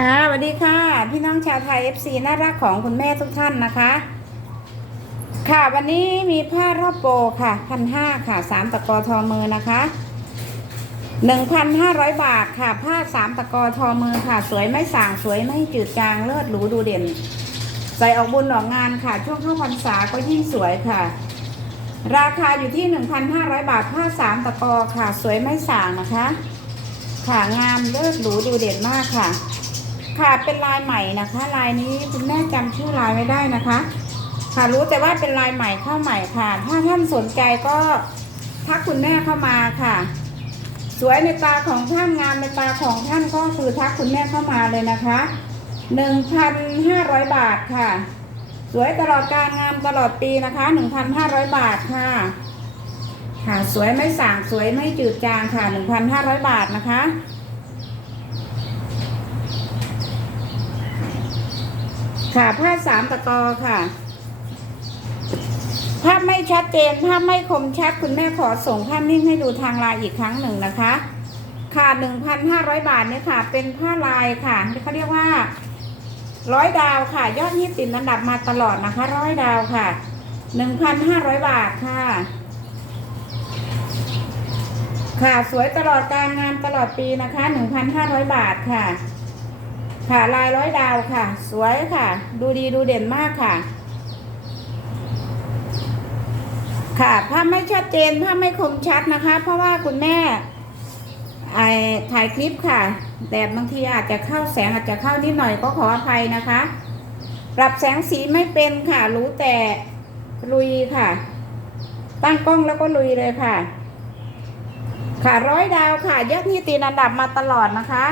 ค่ะสวัสดีค่ะ พี่น้องชาวไทย FC น่ารักของคุณแม่ทุกท่านนะคะ ค่ะวันนี้มีผ้ารอบโปรค่ะพันห้าค่ะสามตะกอทอมือนะคะหนึ่งพันห้าร้อยบาทค่ะ ผ้าสามตะกอทอมือค่ะ สวยไม่ส่างสวยไม่จืดจางเลิศหรูดูเด่น ใส่ออกบุญออกงานค่ะ ช่วงเข้าพรรษาก็ยิ่งสวยค่ะ ราคาอยู่ที่1,500บาท ผ้าสามตะกอค่ะ สวยไม่ส่างนะคะ ค่ะงามเลิศหรูดูเด่นมากค่ะ ค่ะเป็นลายใหม่นะคะลายนี้คุณแม่จำชื่อลายไม่ได้นะคะ ค่ะรู้แต่ว่าเป็นลายใหม่เข้าใหม่ค่ะ ถ้าท่านสนใจก็ทักคุณแม่เข้ามาค่ะ สวยในตาของท่านงามในตาของท่านก็คือทักคุณแม่เข้ามาเลยนะคะหนึ่งพันห้าร้อยบาทค่ะ สวยตลอดการงามตลอดปีนะคะหนึ่งพันห้าร้อยบาทค่ะ ค่ะสวยไม่สางสวยไม่จืดจางค่ะหนึ่งพันห้าร้อยบาทนะคะ ค่ะผ้าสามตะกอค่ะภาพไม่ชัดเจนภาพไม่คมชัดคุณแม่ขอส่งภาพนิ่งให้ดูทางไลน์อีกครั้งหนึ่งนะคะ ค่ะหนึ่งพันห้าร้อยบาทเนี่ยค่ะ เป็นผ้าลายค่ะเขาเรียกว่าร้อยดาวค่ะ ยอดฮิตติดอันดับมาตลอดนะคะร้อยดาวค่ะหนึ่งพันห้าร้อยบาทค่ะ ค่ะสวยตลอดการงานตลอดปีนะคะหนึ่งพันห้าร้อยบาทค่ะ ค่ะลายร้อยดาวค่ะ สวยค่ะ ดูดีดูเด่นมากค่ะ ค่ะภาพไม่ชัดเจนภาพไม่คมชัดนะคะ เพราะว่าคุณแม่ไอถ่ายคลิปค่ะแดดบางทีอาจจะเข้าแสงอาจจะเข้านิดหน่อยก็ขออภัยนะคะ ปรับแสงสีไม่เป็นค่ะ รู้แต่ลุยค่ะ ตั้งกล้องแล้วก็ลุยเลยค่ะ ค่ะร้อยดาวค่ะยอดที่ตีนอันดับมาตลอดนะคะ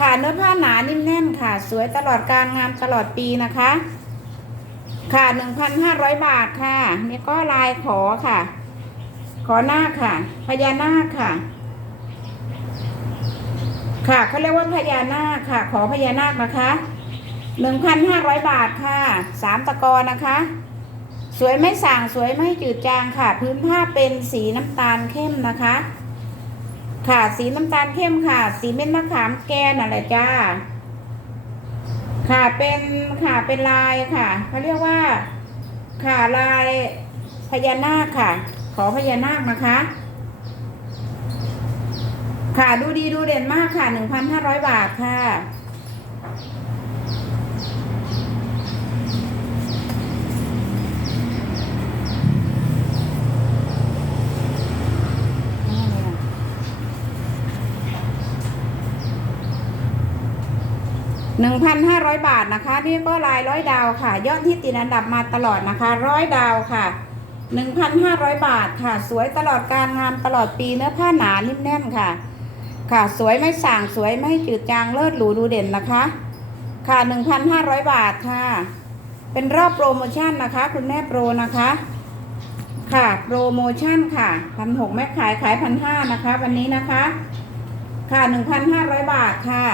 ค่ะเนื้อผ้าหนานิ่มแน่นค่ะ สวยตลอดการงานตลอดปีนะคะ ค่ะหนึ่งพันห้าร้อยบาทค่ะ นี่ก็ลายขอค่ะ ขอหน้าค่ะพญานาคค่ะ ค่ะเขาเรียกว่าพญานาคค่ะ ขอพญานาคนะคะหนึ่งพันห้าร้อยบาทค่ะสามตะกอนะคะ สวยไม่ส่างสวยไม่จืดจางค่ะ พื้นผ้าเป็นสีน้ำตาลเข้มนะคะ ค่ะ สีน้ำตาลเข้มค่ะ สีเม็ดมะขามแกนอะไรจ้า ค่ะเป็นค่ะเป็นลายค่ะเขาเรียกว่า ค่ะลายพญานาคค่ะ ขอพญานาคนะคะ ค่ะดูดีดูเด่นมากค่ะหนึ่งพันห้าร้อยบาทค่ะ หนึ่งพันห้าร้อยบาทนะคะ นี่ก็ลายร้อยดาวค่ะ ยอดที่ติดอันดับมาตลอดนะคะร้อยดาวค่ะหนึ่งพันห้าร้อยบาทค่ะ สวยตลอดการงามตลอดปีเนื้อผ้าหนานิ่มแน่นค่ะ ค่ะสวยไม่ส่างสวยไม่จืดจางเลิศหรูดูเด่นนะคะ ค่ะหนึ่งพันห้าร้อยบาทค่ะ เป็นรอบโปรโมชั่นนะคะ คุณแม่โปรนะคะ ค่ะโปรโมชั่นค่ะพันหกแม่ขายขายพันห้านะคะ วันนี้นะคะ ค่ะหนึ่งพันห้าร้อยบาทค่ะ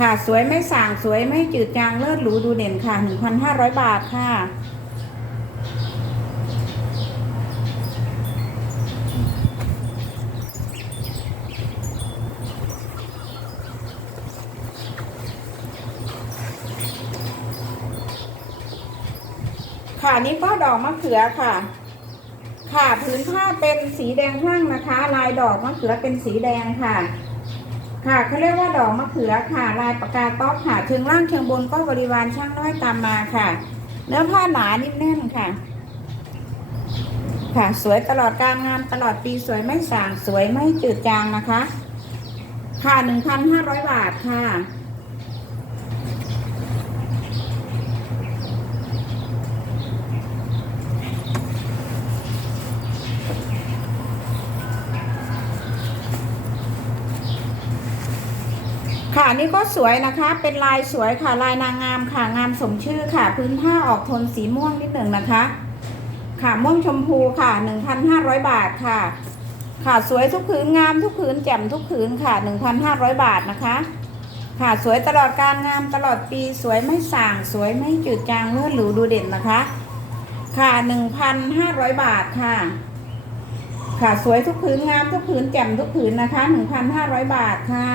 ค่ะสวยไม่ส่างสวยไม่จืดจางเลิศหรูดูเด่นค่ะ 1,500 บาทค่ะ ค่ะนี่ก็ดอกมะเขือค่ะ ค่ะผืนผ้าเป็นสีแดงพลั่งนะคะ ลายดอกมะเขือเป็นสีแดงค่ะ ค่ะเขาเรียกว่าดอกมะเขือค่ะ ลายปากกาต๊อกค่ะ เชิงล่างเชิงบนก็บริวารช่างน้อยตามมาค่ะ เนื้อผ้าหนานิ่มแน่นค่ะ ค่ะ สวยตลอดการงานตลอดปีสวยไม่สางสวยไม่จืดจางนะคะ ค่ะหนึ่งพันห้าร้อยบาทค่ะ ค่ะนี่ก็สวยนะคะ เป็นลายสวยค่ะ ลายนางงามค่ะ งามสมชื่อค่ะ พื้นผ้าออกโทนสีม่วงนิดหนึ่งนะคะ ค่ะม่วงชมพูค่ะ 1,500 บาทค่ะ ค่ะสวยทุกผืนงามทุกผืนแจ่มทุกผืนค่ะ 1,500 บาทนะคะ ค่ะสวยตลอดการงามตลอดปีสวยไม่ส่างสวยไม่จืดจางเลือดหรูดูเด่นนะคะ ค่ะ 1,500 บาทค่ะ ค่ะสวยทุกผืนงามทุกผืนแจ่มทุกผืนนะคะ 1,500 บาทค่ะ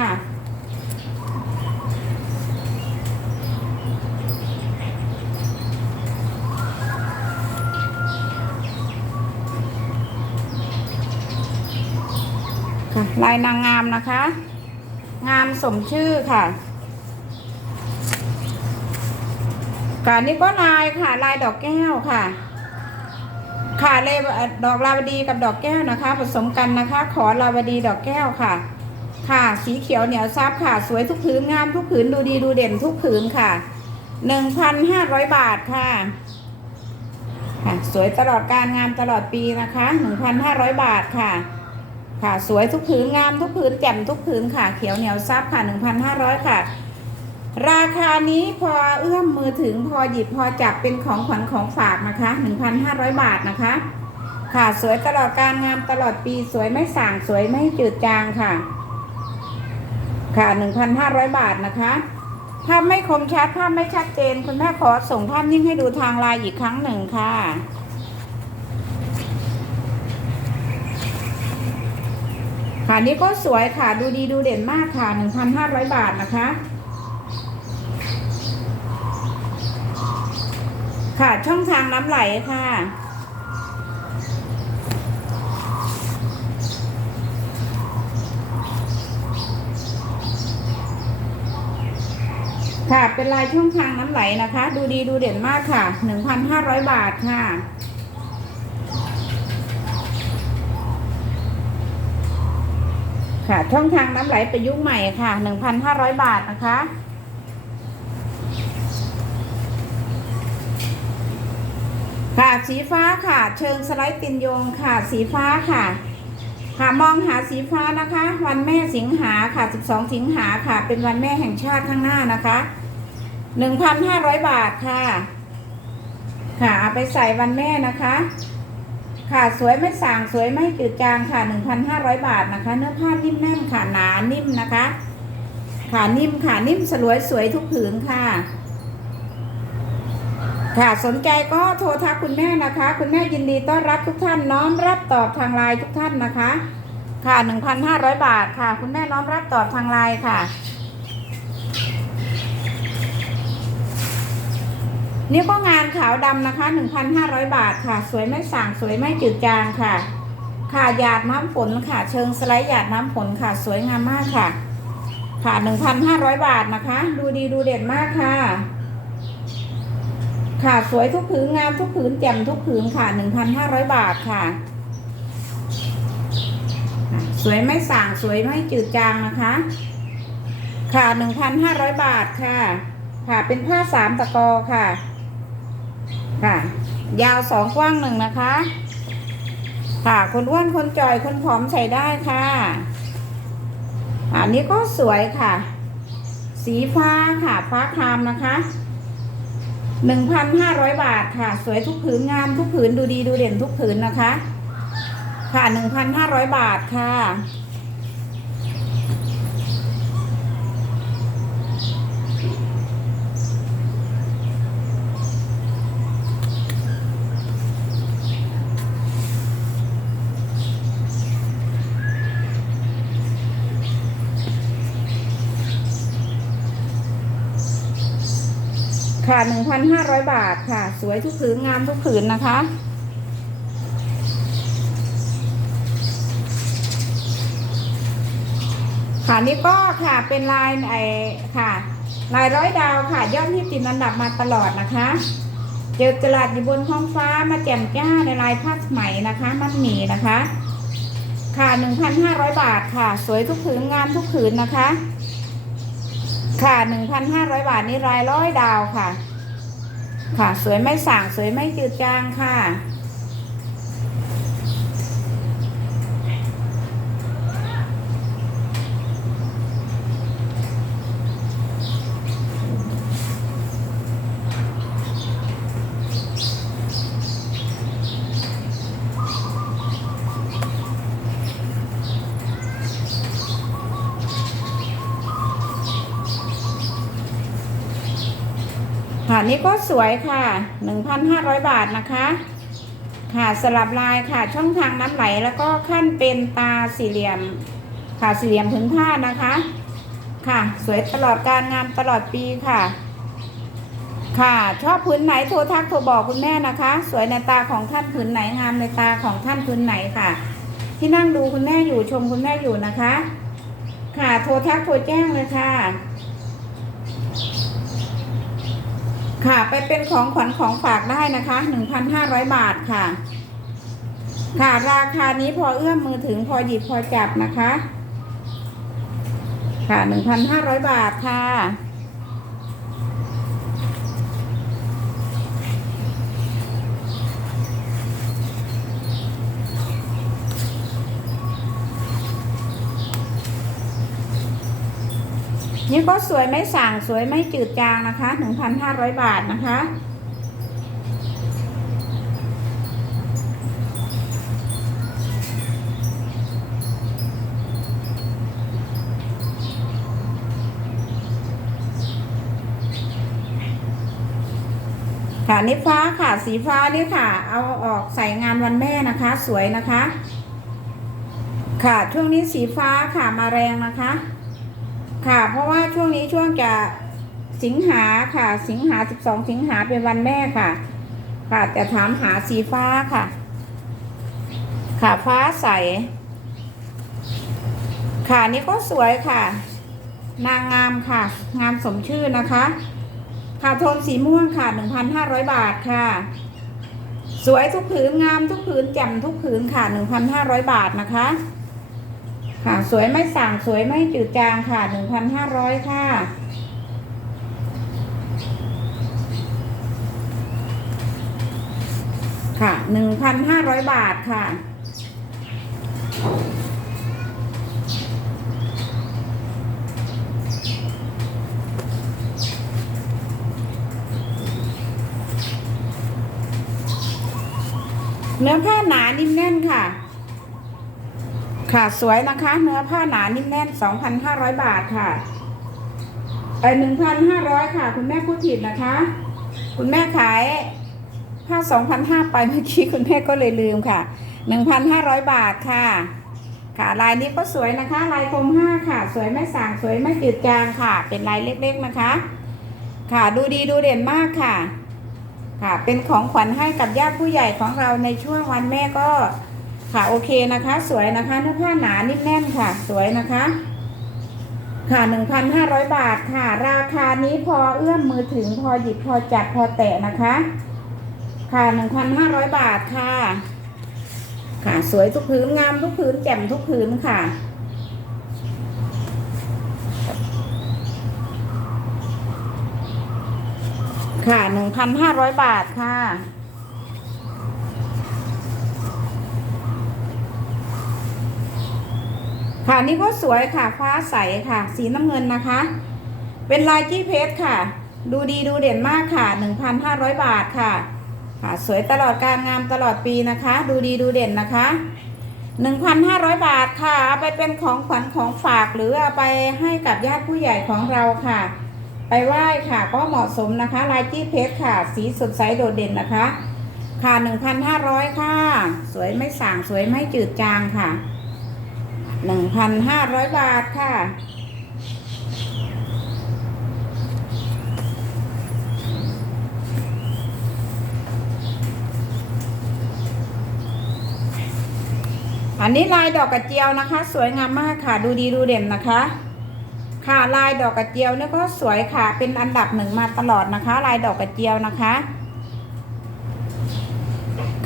ลายนางงามนะคะ งามสมชื่อค่ะการนี้ก็ลายค่ะ ลายดอกแก้วค่ะ ค่ะเลยดอกลาวดีกับดอกแก้วนะคะ ผสมกันนะคะ ขอลาวดีดอกแก้วค่ะ ค่ะ สีเขียวเหนียวซับค่ะ สวยทุกผืนงามทุกผืนดูดีดูเด่นทุกผืนค่ะหนึ่งพันห้าร้อยบาทค่ะค่ะ สวยตลอดการงามตลอดปีนะคะหนึ่งพันห้าร้อยบาทค่ะ ค่ะ สวยทุกผืนงามทุกผืนแจ่มทุกผืนค่ะ เขียวเหนียวซับค่ะหนึ่งพันห้าร้อยค่ะ ราคานี้พอเอื้อมมือถึงพอหยิบพอจับเป็นของขวัญของฝากนะคะ 1,500 บาทนะคะ ค่ะสวยตลอดการงามตลอดปีสวยไม่ส่างสวยไม่จืดจางค่ะ ค่ะ 1,500 บาทนะคะภาพไม่คมชัดภาพไม่ชัดเจน คุณแม่ขอส่งภาพนิ่งให้ดูทางไลน์อีกครั้งหนึ่งค่ะ ค่ะนี่ก็สวยค่ะดูดีดูเด่นมากค่ะ 1,500 บาทนะคะ ค่ะช่องทางน้ำไหลค่ะ ค่ะเป็นลายช่องทางน้ำไหลนะคะ ดูดีดูเด่นมากค่ะ 1,500 บาทค่ะ ค่ะ ช่องทางน้ำไหลประยุกต์ใหม่ค่ะ1,500บาทนะคะค่ะสีฟ้าค่ะ เชิงสไลด์ตินโยงค่ะ สีฟ้าค่ะ ค่ะมองหาสีฟ้านะคะ วันแม่สิงหาค่ะ 12 สิงหาค่ะ เป็นวันแม่แห่งชาติข้างหน้านะคะ 1,500 บาทค่ะ ค่ะเอาไปใส่วันแม่นะคะ ค่ะสวยไม่ส่างสวยไม่จืดจางค่ะ 1,500 บาทนะคะ เนื้อผ้านิ่มแน่นค่ะหนานิ่มนะคะ ค่ะนิ่มค่ะนิ่มสลวยสวยทุกผืนค่ะ ค่ะสนใจก็โทรทักคุณแม่นะคะ คุณแม่ยินดีต้อนรับทุกท่านน้อมรับตอบทางไลน์ทุกท่านนะคะ ค่ะ 1,500 บาทค่ะ คุณแม่น้อมรับตอบทางไลน์ค่ะ นี่ก็งานขาวดำนะคะ 1,500 บาทค่ะ สวยไม่ส่างสวยไม่จืดจางค่ะ ค่ะหยาดน้ำฝนค่ะ เชิงสไลด์หยาดน้ำฝนค่ะ สวยงามมากค่ะ ค่ะ 1,500 บาทนะคะ ดูดีดูเด่นมากค่ะ ค่ะสวยทุกผืนงามทุกผืนแจ่มทุกผืนค่ะ 1,500 บาทค่ะค่ะสวยไม่ส่างสวยไม่จืดจางนะคะ ค่ะ 1,500 บาทค่ะค่ะเป็นผ้าสามตะกอค่ะ ค่ะ ยาวสองกว้างหนึ่งนะคะ ค่ะ คนอ้วนคนจ่อยคนผอมใส่ได้ค่ะ อันนี้ก็สวยค่ะ สีฟ้าค่ะฟ้าครามนะคะหนึ่งพันห้าร้อยบาทค่ะ สวยทุกผืนงามทุกผืนดูดีดูเด่นทุกผืนนะคะ ค่ะหนึ่งพันห้าร้อยบาทค่ะ ค่ะหนึ่งพันห้าร้อยบาทค่ะ สวยทุกผืนงามทุกผืนนะคะ ค่ะนี่ก็ค่ะเป็นลายไอค่ะ ลายร้อยดาวค่ะ ยอดที่ติดอันดับมาตลอดนะคะ เจอตลาดอยู่บนท้องฟ้ามาแจ่มจ้าในลายผ้าไหมนะคะมันหมีนะคะ ค่ะหนึ่งพันห้าร้อยบาทค่ะ สวยทุกผืนงามทุกผืนนะคะ ค่ะหนึ่งพันห้าร้อยบาทนี่รายร้อยดาวค่ะ ค่ะ สวยไม่ส่างสวยไม่จืดจางค่ะ ค่ะนี่ก็สวยค่ะ 1,500 บาทนะคะ ค่ะสลับลายค่ะช่องทางน้ำไหลแล้วก็ขั้นเป็นตาสี่เหลี่ยม ค่ะสี่เหลี่ยมผืนผ้านะคะ ค่ะ สวยตลอดการงานตลอดปีค่ะ ค่ะชอบพื้นไหนโทรทักโทรบอกคุณแม่นะคะ สวยในตาของท่านพื้นไหนงามในตาของท่านพื้นไหนค่ะ ที่นั่งดูคุณแม่อยู่ชมคุณแม่อยู่นะคะ ค่ะโทรทักโทรแจ้งเลยค่ะ ค่ะ ไปเป็นของขวัญของฝากได้นะคะ1,500บาทค่ะ ค่ะ ราคานี้พอเอื้อมมือถึงพอหยิบพอจับนะคะ ค่ะ1,500บาทค่ะ นี่ก็สวยไม่สั่งสวยไม่จืดจางนะคะ1,500บาทนะคะ ค่ะนี่ฟ้าค่ะสีฟ้านี่ค่ะ เอาออกใส่งานวันแม่นะคะ สวยนะคะ ค่ะช่วงนี้สีฟ้าค่ะมาแรงนะคะ ค่ะ เพราะว่าช่วงนี้ช่วงจะสิงหาค่ะ สิงหา12สิงหาเป็นวันแม่ค่ะ ค่ะแต่ถามหาสีฟ้าค่ะ ค่ะฟ้าใส ค่ะนี่ก็สวยค่ะ นางงามค่ะ งามสมชื่อนะคะ ค่ะโทนสีม่วงค่ะ1,500บาทค่ะ สวยทุกผืนงามทุกผืนแจ่มทุกผืนค่ะ1,500บาทนะคะ ค่ะ สวยไม่สั่งสวยไม่จืดจางค่ะ1,500ค่ะ ค่ะ1,500บาทค่ะเนื้อผ้าหนานิ่มแน่นค่ะ ค่ะสวยนะคะ เนื้อผ้าหนานิ่มแน่น 2,500 บาทค่ะเออ1,500 ค่ะ คุณแม่พูดผิดนะคะ คุณแม่ขายผ้า2,500ไปเมื่อกี้คุณแม่ก็เลยลืมค่ะ 1,500 บาทค่ะ ค่ะลายนี้ก็สวยนะคะ ลายกลม5ค่ะ สวยไม่สางสวยไม่จืดจางค่ะ เป็นลายเล็กๆนะคะ ค่ะดูดีดูเด่นมากค่ะ ค่ะเป็นของขวัญให้กับญาติผู้ใหญ่ของเราในช่วงวันแม่ก็ ค่ะโอเคนะคะ สวยนะคะเนื้อผ้าหนานิ่มแน่นค่ะ สวยนะคะค่ะหนึ่งพันห้าร้อยบาทค่ะ ราคานี้พอเอื้อมมือถึงพอหยิบพอจับพอแตะนะคะ ค่ะหนึ่งพันห้าร้อยบาทค่ะ ค่ะสวยทุกพื้นงามทุกพื้นแจ่มทุกพื้นค่ะค่ะหนึ่งพันห้าร้อยบาทค่ะ ค่ะนี่ก็สวยค่ะฟ้าใสค่ะ สีน้ำเงินนะคะ เป็นลายจี้เพชรค่ะ ดูดีดูเด่นมากค่ะ 1,500 บาทค่ะ ค่ะ สวยตลอดการงามตลอดปีนะคะ ดูดีดูเด่นนะคะ 1,500 บาทค่ะเอาไปเป็นของขวัญของฝากหรือเอาไปให้กับญาติผู้ใหญ่ของเราค่ะ ไปไหว้ค่ะ ก็เหมาะสมนะคะ ลายจี้เพชรค่ะ สีสดใสโดดเด่นนะคะ ค่ะ 1,500 ค่ะ สวยไม่สางสวยไม่จืดจางค่ะ หนึ่งพันห้าร้อยบาทค่ะ อันนี้ลายดอกกระเจียวนะคะ สวยงามมากค่ะ ดูดีดูเด่นนะคะ ค่ะลายดอกกระเจียวเนี่ยก็สวยค่ะ เป็นอันดับหนึ่งมาตลอดนะคะ ลายดอกกระเจียวนะคะ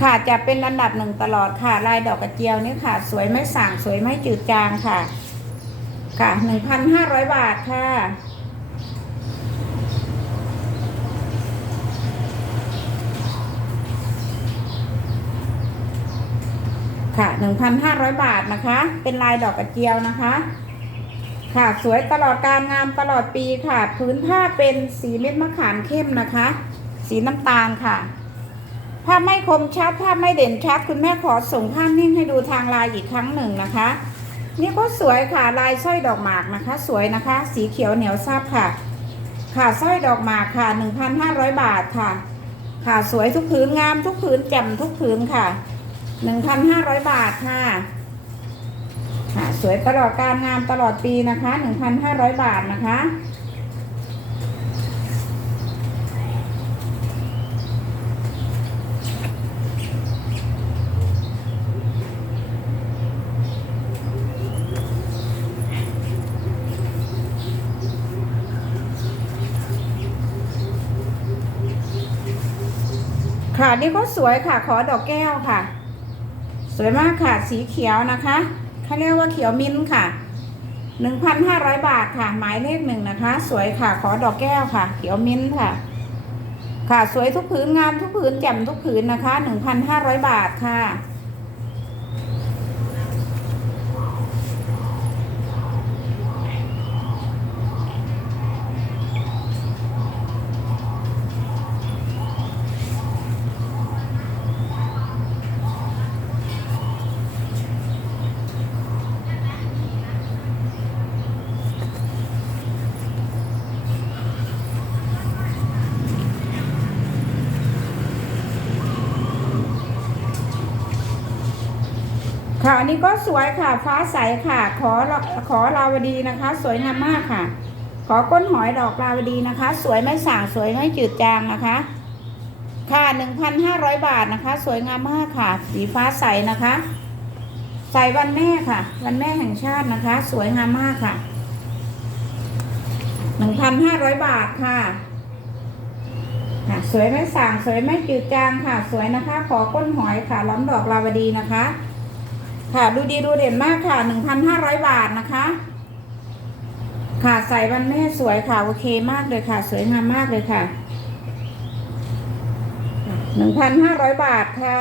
ค่ะจะเป็นอันดับหนึ่งตลอดค่ะ ลายดอกกระเจียวนี่ค่ะ สวยไม่ส่างสวยไม่จืดจางค่ะ ค่ะหนึ่งพันห้าร้อยบาทค่ะค่ะหนึ่งพันห้าร้อยบาทนะคะ เป็นลายดอกกระเจียวนะคะ ค่ะ สวยตลอดการงามตลอดปีค่ะ พื้นผ้าเป็นสีเม็ดมะขามเข้มนะคะ สีน้ำตาลค่ะ ภาพไม่คมชัดภาพไม่เด่นชัด คุณแม่ขอส่งภาพนิ่งให้ดูทางไลน์อีกครั้งหนึ่งนะคะ นี่ก็สวยค่ะลายสร้อยดอกหมากนะคะ สวยนะคะ สีเขียวเหนียวซับค่ะ ค่ะสร้อยดอกหมากค่ะ 1,500 บาทค่ะ ค่ะสวยทุกผืนงามทุกผืนแจ่มทุกผืนค่ะ 1,500 บาทค่ะค่ะสวยตลอดการงามตลอดปีนะคะ 1,500 บาทนะคะ ค่ะนี่ก็สวยค่ะ ขอดอกแก้วค่ะ สวยมากค่ะ สีเขียวนะคะเขาเรียกว่าเขียวมิ้นค่ะหนึ่งพันห้าร้อยบาทค่ะ หมายเลขหนึ่งนะคะ สวยค่ะ ขอดอกแก้วค่ะ เขียวมิ้นค่ะ ค่ะ สวยทุกผืนงามทุกผืนแจ่มทุกผืนนะคะหนึ่งพันห้าร้อยบาทค่ะ นี้ก็สวยค่ะ ฟ้าใสค่ะ ขอขอลาวดีนะคะ สวยงามมากค่ะ ขอก้นหอยดอกลาวดีนะคะ สวยไม่ส่างสวยไม่จืดจางนะคะ ค่ะหนึ่งพันห้าร้อยบาทนะคะ สวยงามมากค่ะ สีฟ้าใสนะคะ ใส่วันแม่ค่ะ วันแม่แห่งชาตินะคะ สวยงามมากค่ะหนึ่งพันห้าร้อยบาทค่ะค่ะสวยไม่ส่างสวยไม่จืดจางค่ะ สวยนะคะ ขอก้นหอยค่ะล้อมดอกลาวดีนะคะ ค่ะดูดีดูเด่นมากค่ะหนึ่งพันห้าร้อยบาทนะคะ ค่ะใส่วันแม่สวยค่ะโอเคมากเลยค่ะ สวยงามมากเลยค่ะหนึ่งพันห้าร้อยบาทค่ะ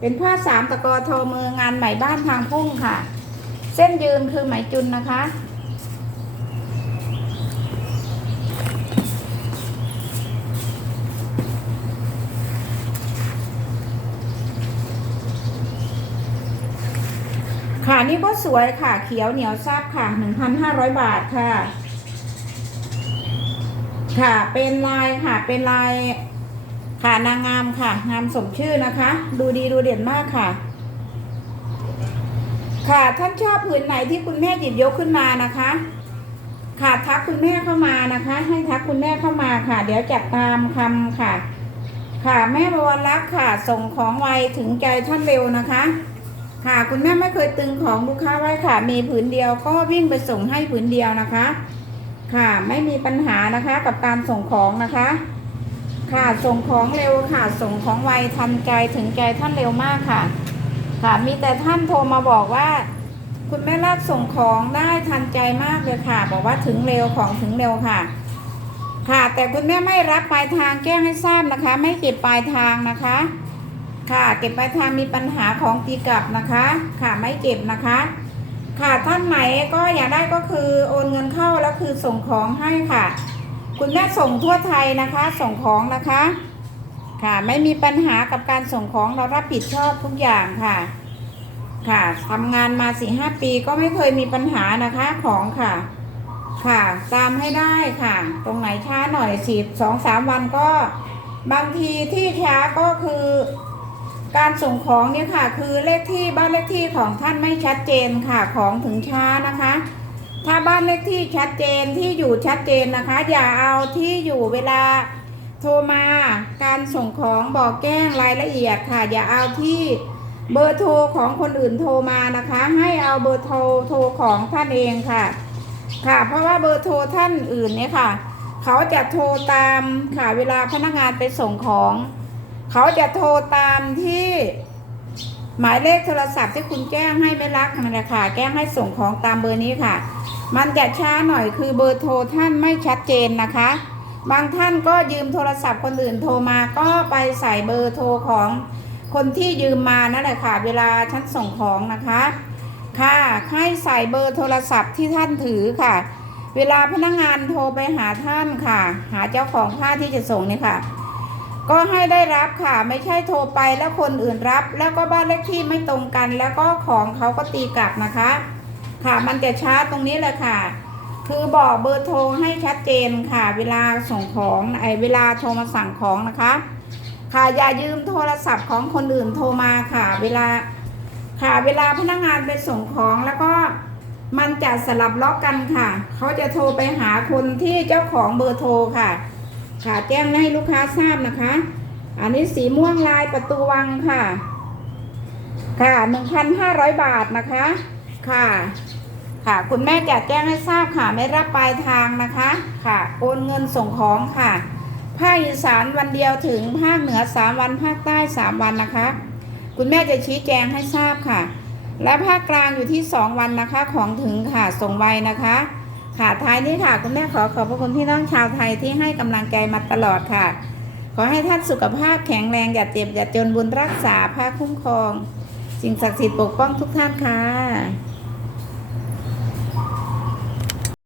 เป็นผ้าสามตะกอทอมืองานใหม่บ้านทางพุ่งค่ะ เส้นยืนคือไหมจุนนะคะ ค่ะนี่ก็สวยค่ะ เขียวเหนียวซับค่ะ 1,500 บาทค่ะ ค่ะเป็นลายค่ะเป็นลายค่ะนางงามค่ะ งามสมชื่อนะคะ ดูดีดูเด่นมากค่ะ ค่ะท่านชอบผืนไหนที่คุณแม่หยิบยกขึ้นมานะคะ ค่ะทักคุณแม่เข้ามานะคะ ให้ทักคุณแม่เข้ามาค่ะ เดี๋ยวจัดตามคำค่ะ ค่ะแม่บวรรักษ์ค่ะ ส่งของไวถึงใจท่านเร็วนะคะ ค่ะ คุณแม่ไม่เคยตึงของลูกค้าไว้ค่ะ มีผืนเดียวก็วิ่งไปส่งให้ผืนเดียวนะคะ ค่ะไม่มีปัญหานะคะกับการส่งของนะคะ ค่ะส่งของเร็วค่ะ ส่งของไวทันใจถึงใจท่านเร็วมากค่ะ ค่ะมีแต่ท่านโทรมาบอกว่า คุณแม่ลากส่งของได้ทันใจมากเลยค่ะ บอกว่าถึงเร็วของถึงเร็วค่ะ ค่ะแต่คุณแม่ไม่รับปลายทางแจ้งให้ทราบนะคะ ไม่เก็บปลายทางนะคะ ค่ะ เก็บปลายทางมีปัญหาของตีกลับนะคะ ค่ะไม่เก็บนะคะ ค่ะท่านไหนก็อยากได้ก็คือโอนเงินเข้าแล้วคือส่งของให้ค่ะ คุณแม่ส่งทั่วไทยนะคะ ส่งของนะคะ ค่ะไม่มีปัญหากับการส่งของเรารับผิดชอบทุกอย่างค่ะ ค่ะทำงานมาสี่ห้าปีก็ไม่เคยมีปัญหานะคะของค่ะค่ะตามให้ได้ค่ะ ตรงไหนช้าหน่อยสิบสองสามวันก็ บางทีที่ช้าก็คือ การส่งของเนี่ยค่ะ คือเลขที่บ้านเลขที่ของท่านไม่ชัดเจนค่ะของถึงช้านะคะ ถ้าบ้านเลขที่ชัดเจนที่อยู่ชัดเจนนะคะ อย่าเอาที่อยู่เวลาโทรมาการส่งของบอกแจ้งรายละเอียดค่ะ อย่าเอาที่เบอร์โทรของคนอื่นโทรมานะคะ ให้เอาเบอร์โทรโทรของท่านเองค่ะ ค่ะ เพราะว่าเบอร์โทรท่านอื่นเนี่ยค่ะ เขาจะโทรตามค่ะเวลาพนักงานไปส่งของ เขาจะโทรตามที่หมายเลขโทรศัพท์ที่คุณแจ้งให้ไม่รักนั่นแหละค่ะ แจ้งให้ส่งของตามเบอร์นี้ค่ะ มันจะช้าหน่อยคือเบอร์โทรท่านไม่ชัดเจนนะคะ บางท่านก็ยืมโทรศัพท์คนอื่นโทรมาก็ไปใส่เบอร์โทรของคนที่ยืมมานั่นแหละค่ะ เวลาฉันส่งของนะคะ ค่ะให้ใส่เบอร์โทรศัพท์ที่ท่านถือค่ะ เวลาพนักงานโทรไปหาท่านค่ะ หาเจ้าของผ้าที่จะส่งเนี่ยค่ะ ก็ให้ได้รับค่ะ ไม่ใช่โทรไปแล้วคนอื่นรับ แล้วก็บ้านเลขที่ไม่ตรงกัน แล้วก็ของเขาก็ตีกลับนะคะ ค่ะมันจะช้าตรงนี้แหละค่ะ คือบอกเบอร์โทรให้ชัดเจนค่ะ เวลาส่งของไอเวลาโทรมาสั่งของนะคะ ค่ะอย่ายืมโทรศัพท์ของคนอื่นโทรมาค่ะ เวลาค่ะเวลาพนักงานไปส่งของแล้วก็มันจะสลับล็อกกันค่ะ เขาจะโทรไปหาคนที่เจ้าของเบอร์โทรค่ะ ค่ะแจ้งให้ลูกค้าทราบนะคะ อันนี้สีม่วงลายประตูวังค่ะ ค่ะหนึ่งพันห้าร้อยบาทนะคะ ค่ะ ค่ะ คุณแม่จะแจ้งให้ทราบค่ะ ไม่รับปลายทางนะคะ ค่ะ โอนเงินส่งของค่ะภาคอีสานวันเดียวถึงภาคเหนือสามวันภาคใต้สามวันนะคะ คุณแม่จะชี้แจงให้ทราบค่ะ และภาคกลางอยู่ที่สองวันนะคะของถึงค่ะส่งไวนะคะ ค่ะท้ายนี้ค่ะ คุณแม่ขอขอบพระคุณพี่น้องชาวไทยที่ให้กำลังใจมาตลอดค่ะ ขอให้ท่านสุขภาพแข็งแรงอย่าเจ็บอย่าจนบุญรักษาพระคุ้มครอง สิ่งศักดิ์สิทธิ์ปกป้องทุกท่านค่ะ